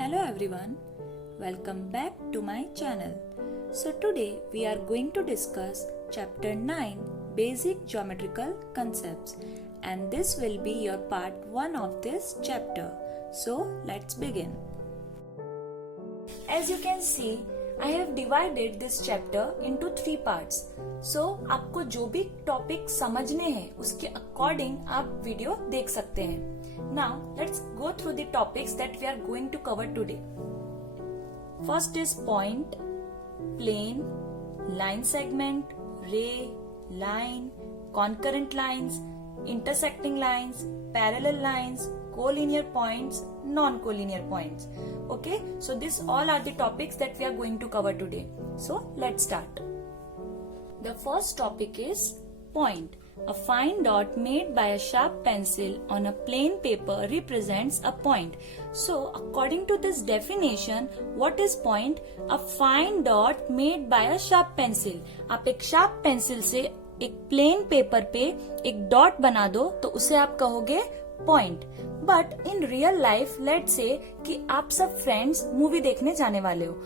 Hello everyone, welcome back to my channel. So today we are going to discuss chapter 9 Basic Geometrical Concepts, and this will be your part 1 of this chapter. So let's begin. As you can see, I have divided this chapter into 3 parts. So आपको जो भी topic समझने हैं उसके according आप video देख सकते हैं. Now let's go through the topics that we are going to cover today. First is point, plane, line segment, ray, line, concurrent lines, intersecting lines, parallel lines, collinear points, non-collinear points. Okay, so these all are the topics that we are going to cover today. So let's start. The first topic is point. A fine dot made by a sharp pencil on a plain paper represents a point. So, according to this definition, what is point? A fine dot made by a sharp pencil. आप एक sharp pencil से एक plain paper पे एक dot बना दो तो उसे आप कहोगे point. But in real life, let's say कि आप सब friends movie देखने जाने वाले हो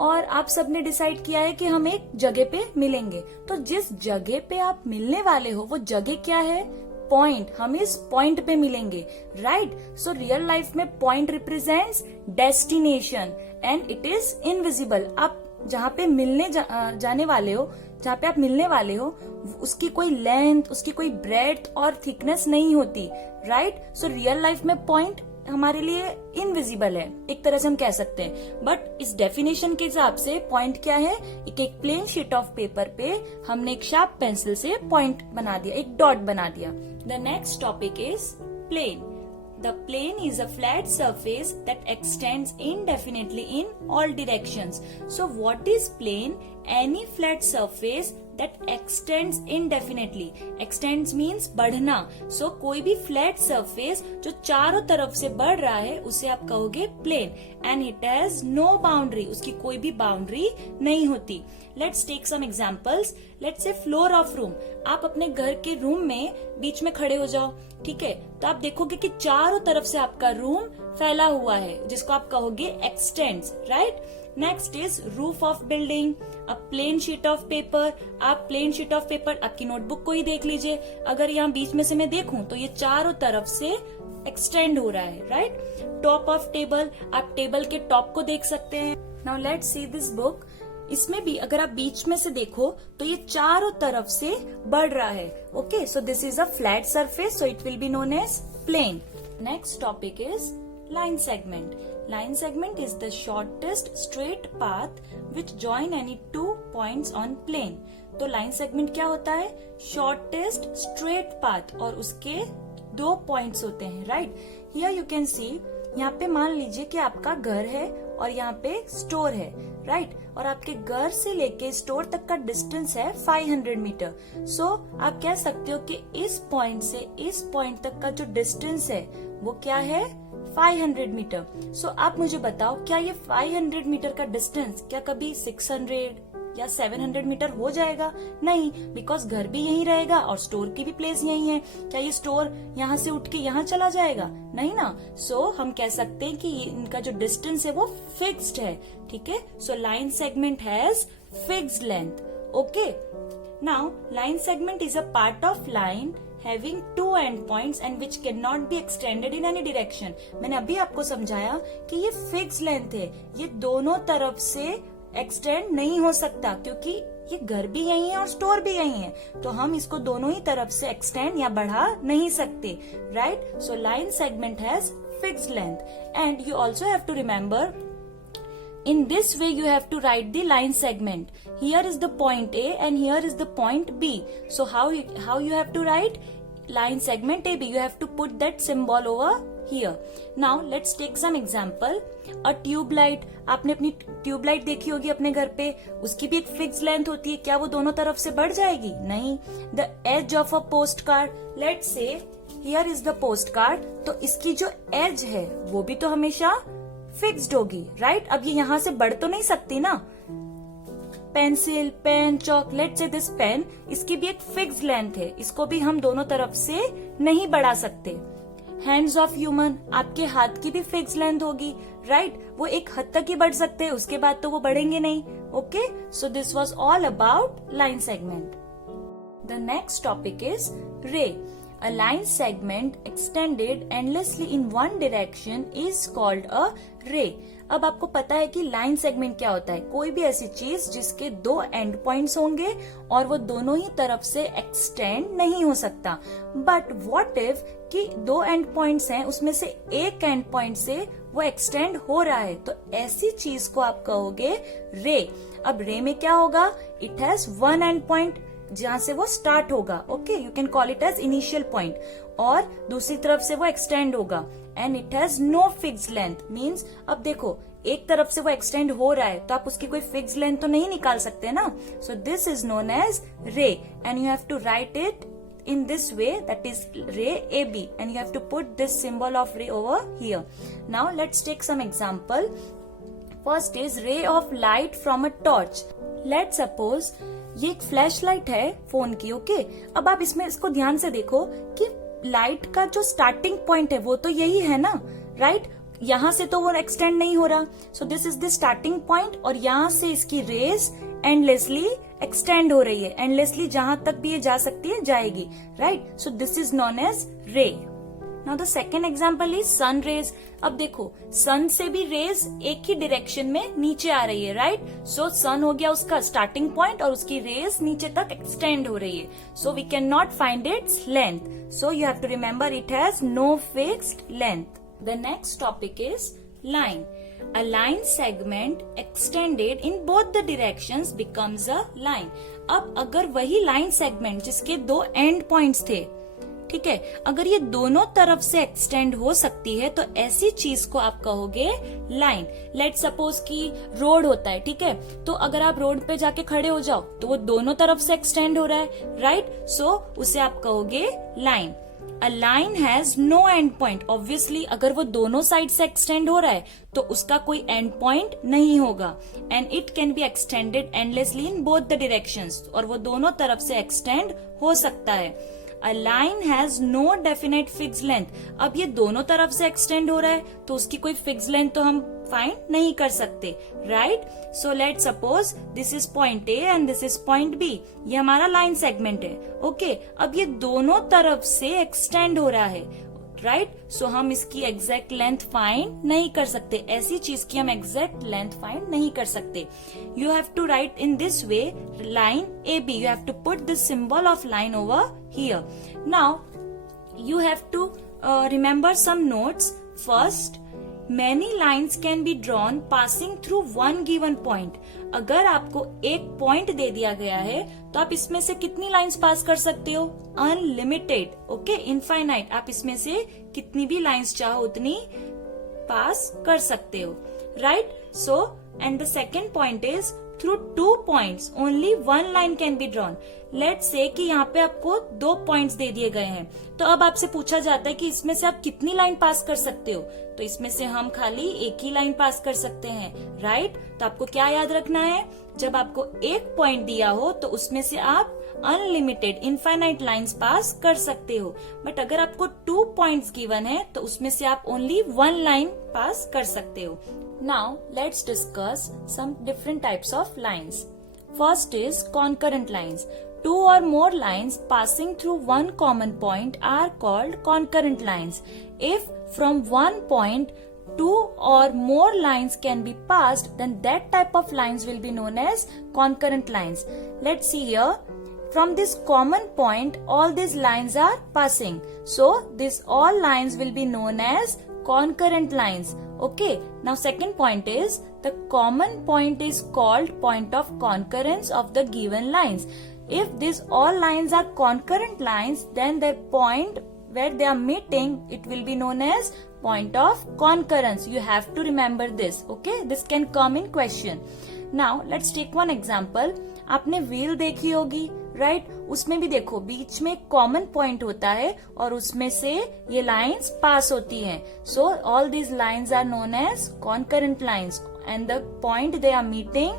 और आप सबने डिसाइड किया है कि हम एक जगह पे मिलेंगे. तो जिस जगह पे आप मिलने वाले हो वो जगह क्या है? पॉइंट. हम इस पॉइंट पे मिलेंगे, राइट? सो रियल लाइफ में point represents destination and it is invisible. आप जहाँ पे मिलने जाने वाले हो, जहाँ पे आप मिलने वाले हो, उसकी कोई लेंथ, उसकी कोई ब्रेड्थ और थिकनेस नहीं होती, राइट? सो रियल लाइफ में पॉइंट हमारे लिए इनविजिबल है, एक तरह से हम कह सकते हैं. बट इस डेफिनेशन के हिसाब से पॉइंट क्या है? एक प्लेन शीट ऑफ पेपर पे हमने एक शार्प पेंसिल से पॉइंट बना दिया, एक डॉट बना दिया. The next topic is plane. The plane is a flat surface that extends indefinitely in all directions. So what is plane? Any flat surface that extends indefinitely. Extends means बढ़ना. So कोई भी flat surface जो चारों तरफ से बढ़ रहा है उसे आप कहोगे plane. And it has no boundary. उसकी कोई भी boundary नहीं होती. Let's take some examples. Let's say floor of room. आप अपने घर के रूम में बीच में खड़े हो जाओ, ठीक है? तो आप देखोगे कि चारों तरफ से आपका रूम फैला हुआ है, जिसको आप कहोगे extends, right? Next is roof of building. A plane sheet of paper. आप प्लेन शीट ऑफ पेपर, आपकी नोटबुक को ही देख लीजिए. अगर यहाँ बीच में से मैं देखूं तो ये चारों तरफ से एक्सटेंड हो रहा है, राइट? Top of table. आप टेबल के टॉप को देख सकते हैं. Now let's see this book. इसमें भी अगर आप बीच में से देखो तो ये चारों तरफ से बढ़ रहा है. Okay, so this is a flat surface, so it will be known as plane. Next topic is line segment. Line segment is the shortest straight path which join any two points on plane. तो line segment क्या होता है? Shortest straight path और उसके 2 points होते हैं, right? Here you can see, यहाँ पे मान लीजिए कि आपका घर है और यहाँ पे स्टोर है, राइट? और आपके घर से लेके स्टोर तक का डिस्टेंस है 500 मीटर. सो आप कह सकते हो कि इस पॉइंट से इस पॉइंट तक का जो डिस्टेंस है वो क्या है? 500 मीटर. सो आप मुझे बताओ, क्या ये 500 मीटर का डिस्टेंस क्या कभी 600 या 700 मीटर हो जाएगा? नहीं, बिकॉज घर भी यही रहेगा और स्टोर की भी प्लेस यही है. क्या ये स्टोर यहाँ से उठ के यहाँ चला जाएगा? नहीं ना. सो हम कह सकते हैं कि इनका जो डिस्टेंस है वो फिक्स्ड है, ठीक है? सो line segment has fixed length. Okay, now line segment is a part of line having two end points and which cannot be extended in any direction. मैंने अभी आपको समझाया कि ये फिक्स लेंथ है, ये दोनों तरफ से एक्सटेंड नहीं हो सकता क्योंकि ये घर भी यही है और स्टोर भी यही है. तो हम इसको दोनों ही तरफ से एक्सटेंड या बढ़ा नहीं सकते, right? So line segment has fixed length. And you also have to remember, in this way you have to write the line segment. Here is the point A and here is the point B. So how you have to write line segment AB? You have to put that symbol over here. Now let's take some example. A tube light. आपने अपनी tube light देखी होगी अपने घर पे, उसकी भी एक फिक्स लेंथ होती है. क्या वो दोनों तरफ से बढ़ जाएगी? नहीं. The edge of a postcard. Let's say here is the postcard. तो इसकी जो edge है वो भी तो हमेशा फिक्स्ड होगी, राइट? अब ये यहाँ से बढ़ तो नहीं सकती ना. Pencil, pen, chalk, let's say this pen, इसकी भी एक फिक्स्ड लेंथ है, इसको भी हम दोनों तरफ से नहीं बढ़ा सकते. हैंड्स ऑफ ह्यूमन, आपके हाथ की भी फिक्स लेंथ होगी, राइट? वो एक हद तक ही बढ़ सकते हैं, उसके बाद तो वो बढ़ेंगे नहीं. Okay, so this was all about line segment. The next topic is रे. A line segment extended endlessly in one direction is called a ray. अब आपको पता है कि लाइन सेगमेंट क्या होता है. कोई भी ऐसी चीज जिसके दो एंड पॉइंट्स होंगे और वो दोनों ही तरफ से एक्सटेंड नहीं हो सकता. बट व्हाट इफ कि दो एंड पॉइंट्स हैं, उसमें से एक एंड पॉइंट से वो एक्सटेंड हो रहा है, तो ऐसी चीज को आप कहोगे रे. अब रे में क्या होगा? It has one end point जहां से वो स्टार्ट होगा. Okay, you can call it as initial point. और दूसरी तरफ से वो एक्सटेंड होगा. And it has no fix length. Means अब देखो, एक तरफ से वो एक्सटेंड हो रहा है तो आप उसकी कोई फिक्स लेंथ तो नहीं निकाल सकते ना. So this is known as ray and you have to write it in this way, that is ray AB, and you have to put this symbol of ray over here. Now let's take some example. First is ray of light from a torch. Let's suppose ये एक flash light है phone की. Okay, अब आप इसमें इसको ध्यान से देखो कि लाइट का जो स्टार्टिंग पॉइंट है वो तो यही है ना, राइट? यहां से तो वो एक्सटेंड नहीं हो रहा. सो this is the starting point और यहां से इसकी रेज एंडलेसली एक्सटेंड हो रही है. एंडलेसली जहां तक भी ये जा सकती है जाएगी, right? So this is known as ray. Now the second example is sun rays. अब देखो, सन से भी रेज एक ही डायरेक्शन में नीचे आ रही है, राइट? सो सन हो गया उसका स्टार्टिंग पॉइंट और उसकी रेज नीचे तक एक्सटेंड हो रही है. So we can not find its length. So you have to remember it has no fixed length. The next topic is line. A line segment extended in both the directions becomes a line. अब अगर वही line segment जिसके दो end points थे, ठीक है, अगर ये दोनों तरफ से एक्सटेंड हो सकती है तो ऐसी चीज को आप कहोगे लाइन. लेट सपोज कि रोड होता है, ठीक है, तो अगर आप रोड पे जाके खड़े हो जाओ तो वो दोनों तरफ से एक्सटेंड हो रहा है, राइट? सो उसे आप कहोगे line. A line has no end point. Obviously, अगर वो दोनों साइड से एक्सटेंड हो रहा है तो उसका कोई एंड पॉइंट नहीं होगा. And it can be extended endlessly in both the directions. और वो दोनों तरफ से एक्सटेंड हो सकता है. A line has no definite fixed length. अब ये दोनों तरफ से एक्सटेंड हो रहा है तो उसकी कोई फिक्स लेंथ तो हम फाइंड नहीं कर सकते, right? So let suppose this is point A and this is point B. ये हमारा लाइन सेगमेंट है. ओके, अब ये दोनों तरफ से एक्सटेंड हो रहा है, राइट? सो हम इसकी एग्जैक्ट लेंथ फाइंड नहीं कर सकते. ऐसी चीज की हम एग्जैक्ट लेंथ फाइंड नहीं कर सकते. You have to write in this way line A B. You have to put this symbol of line over here. Now you have to remember some notes. First, many lines can be drawn passing through one given point. अगर आपको एक point दे दिया गया है तो आप इसमें से कितनी लाइंस पास कर सकते हो? अनलिमिटेड. Okay, infinite. आप इसमें से कितनी भी लाइंस चाहो उतनी पास कर सकते हो, right? So and the second point is through 2 points only 1 line can be drawn. Let's say कि यहाँ पे आपको 2 पॉइंट्स दे दिए गए हैं, तो अब आपसे पूछा जाता है कि इसमें से आप कितनी लाइन पास कर सकते हो? तो इसमें से हम खाली एक ही लाइन पास कर सकते हैं, राइट? तो आपको क्या याद रखना है? जब आपको एक पॉइंट दिया हो तो उसमें से आप अनलिमिटेड इनफाइनाइट लाइंस पास कर सकते हो. बट अगर आपको 2 पॉइंट्स गिवन है तो उसमें से आप ओनली 1 लाइन पास कर सकते हो. Now let's discuss some different types of lines. First is concurrent lines. 2 or more lines passing through one common point are called concurrent lines. If from one point 2 or more lines can be passed, then that type of lines will be known as concurrent lines. Let's see here. From this common point, all these lines are passing. So, these all lines will be known as concurrent lines. Okay, now second point is the common point is called point of concurrence of the given lines. If these all lines are concurrent lines, then their point where they are meeting, it will be known as point of concurrence. You have to remember this. Okay, this can come in question. Now let's take one example. आपने wheel देखी होगी, right? उसमें भी देखो बीच में common point होता है और उसमें से ये लाइंस पास होती हैं. So all these lines are known as concurrent lines and the point they are meeting,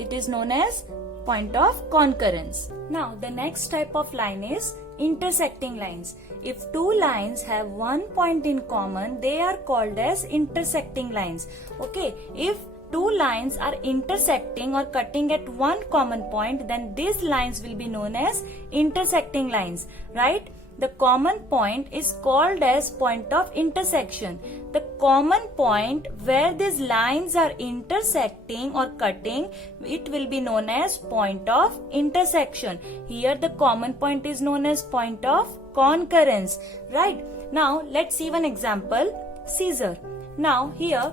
it is known as point of concurrence. Now the next type of line is intersecting lines. If two lines have one point in common, they are called as intersecting lines. Okay, if two lines are intersecting or cutting at one common point, then these lines will be known as intersecting lines, right? The common point is called as point of intersection. The common point where these lines are intersecting or cutting, it will be known as point of intersection. Here the common point is known as point of concurrence, right? Now let's see one example, scissor. Now here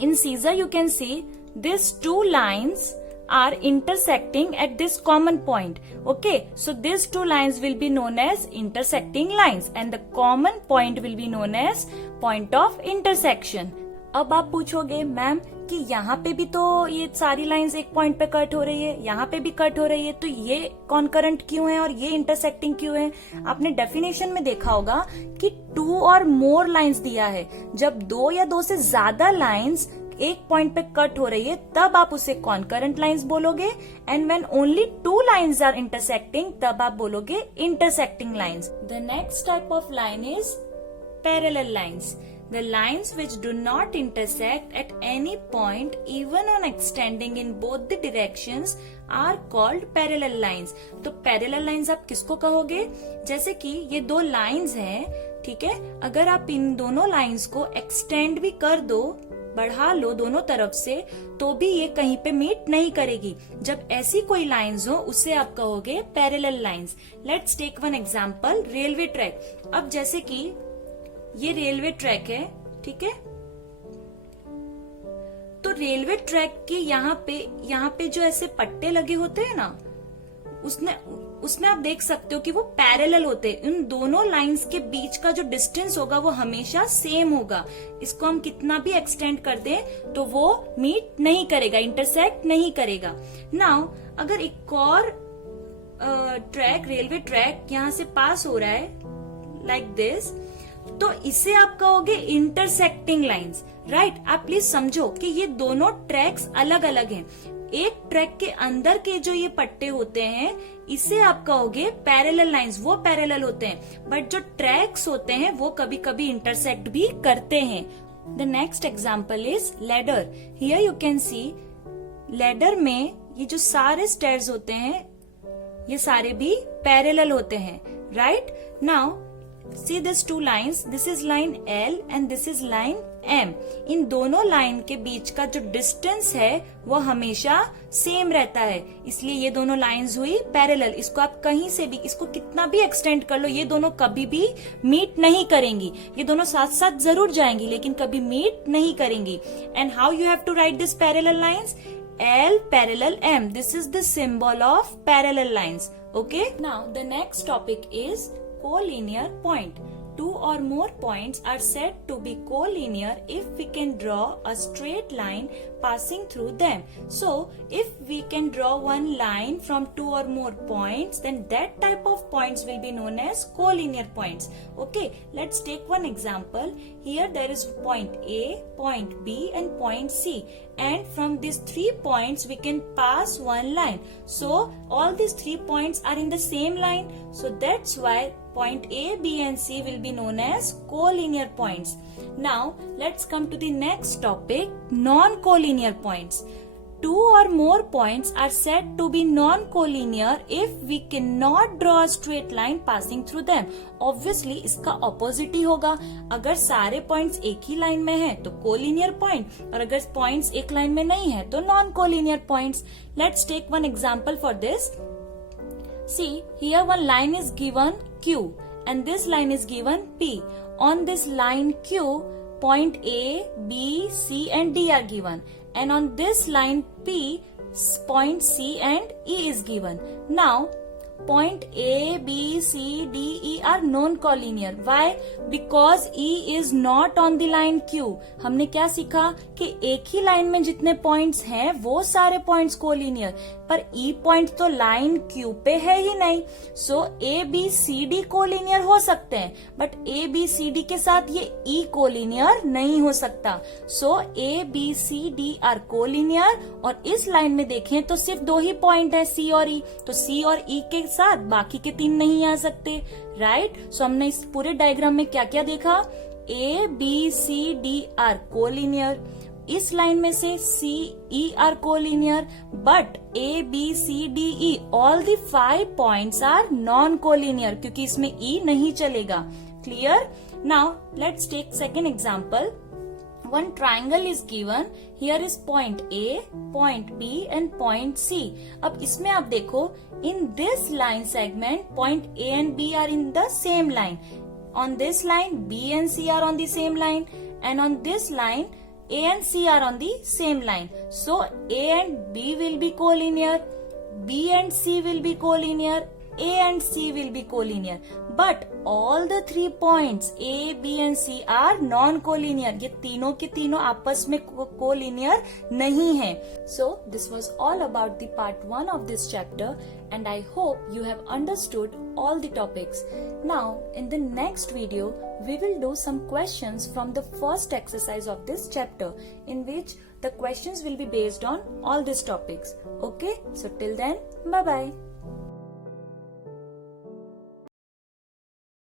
in scissor you can see these two lines are intersecting at this common point. Okay, so these two lines will be known as intersecting lines and the common point will be known as point of intersection. अब आप पूछोगे ma'am कि यहाँ पे भी तो ये सारी लाइंस एक पॉइंट पे कट हो रही है, यहाँ पे भी कट हो रही है, तो ये कॉन्करेंट क्यों है और ये इंटरसेक्टिंग क्यों है? आपने डेफिनेशन में देखा होगा कि टू और मोर लाइंस दिया है. जब दो या दो से ज्यादा लाइंस एक पॉइंट पे कट हो रही है तब आप उसे कॉन्करेंट लाइंस बोलोगे, and when only two lines are intersecting तब आप बोलोगे intersecting lines. The next type of line is parallel lines. The lines which do not intersect at any point, even on extending in both the directions, are called parallel lines. तो parallel lines आप किसको कहोगे? जैसे कि ये दो lines हैं, ठीक है? अगर आप इन दोनों lines को extend भी कर दो, बढ़ा लो दोनों तरफ से, तो भी ये कहीं पे मीट नहीं करेगी. जब ऐसी कोई लाइंस हो उसे आप कहोगे parallel lines. Let's take one example, railway track. अब जैसे कि ये रेलवे ट्रैक है, ठीक है? तो रेलवे ट्रैक के यहाँ पे जो ऐसे पट्टे लगे होते हैं ना, उसमें आप देख सकते हो कि वो पैरेलल होते हैं. इन दोनों लाइंस के बीच का जो डिस्टेंस होगा वो हमेशा सेम होगा. इसको हम कितना भी एक्सटेंड कर दें तो वो मीट नहीं करेगा, इंटरसेक्ट नहीं करेगा. नाउ अगर एक और ट्रैक, रेलवे ट्रैक यहाँ से पास हो रहा है लाइक दिस, तो इसे आप कहोगे इंटरसेक्टिंग लाइंस, राइट? आप प्लीज समझो कि ये दोनों ट्रैक्स अलग अलग हैं. एक ट्रैक के अंदर के जो ये पट्टे होते हैं इसे आप कहोगे पैरेलल लाइंस, वो पैरेलल होते हैं. बट जो ट्रैक्स होते हैं वो कभी कभी इंटरसेक्ट भी करते हैं. The next example is ladder. Here you can see ladder में ये जो सारे स्टेयर्स होते हैं ये सारे भी पैरेलल होते हैं, right? Now see these two lines, this is line L and this is line M. इन दोनों लाइन के बीच का जो डिस्टेंस है वो हमेशा सेम रहता है, इसलिए ये दोनों लाइंस हुई पैरेलल. इसको आप कहीं से भी, इसको कितना भी एक्सटेंड कर लो, ये दोनों कभी भी मीट नहीं करेंगी. ये दोनों साथ साथ जरूर जाएंगी लेकिन कभी मीट नहीं करेंगी. And how you have to write this parallel lines? L parallel M. This is the symbol of parallel lines. Okay. Now the next topic is collinear point. Two or more points are said to be collinear if we can draw a straight line passing through them. So, if we can draw one line from two or more points, then that type of points will be known as collinear points. Okay, let's take one example. Here there is point A, point B and point C. And from these 3 points we can pass one line. So, all these 3 points are in the same line. So, that's why point A, B and C will be known as collinear points. Now, let's come to the next topic, non-collinear points. Two or more points are said to be non-collinear if we cannot draw a straight line passing through them. Obviously, इसका opposite ही होगा. अगर सारे points एक ही line में हैं तो collinear point, और अगर points एक line में नहीं है तो non-collinear points. Let's take one example for this. See, here one line is given Q and this line is given P. On this line Q, point A, B, C and D are given. And on this line P, point C and E is given. Now, point A, B, C, D, E are non-collinear. Why? Because E is not on the line Q. हमने क्या सीखा कि एक ही line में जितने points हैं वो सारे पॉइंट्स कोलिनियर, पर E पॉइंट तो लाइन Q पे है ही नहीं. सो A, B, C, D collinear हो सकते हैं, but A, B, C, D के साथ ये E कोलिनियर नहीं हो सकता. So A, B, C, D are collinear. और इस लाइन में देखें तो सिर्फ 2 ही पॉइंट है, C और E. तो C और E के साथ बाकी के 3 नहीं आ सकते, राइट। सो हमने इस पूरे डायग्राम में क्या क्या देखा, A, B, C, D are collinear, इस लाइन में से C, E are collinear, but A, B, C, D, E all the 5 points are non collinear, क्योंकि इसमें E नहीं चलेगा। Clear. Now let's take second example. One triangle is given. Here is point A, point B and point C. अब इसमें आप देखो, in this line segment, point A and B are in the same line. On this line, B and C are on the same line, and on this line, A and C are on the same line. So A and B will be collinear, B and C will be collinear, A and C will be collinear. But all the 3 points A, B and C are non-collinear. ये तीनों के तीनों आपस में collinear नहीं है. So this was all about the part 1 of this chapter, and I hope you have understood all the topics. Now in the next video we will do some questions from the first exercise of this chapter, in which the questions will be based on all these topics. Okay, so till then, bye bye.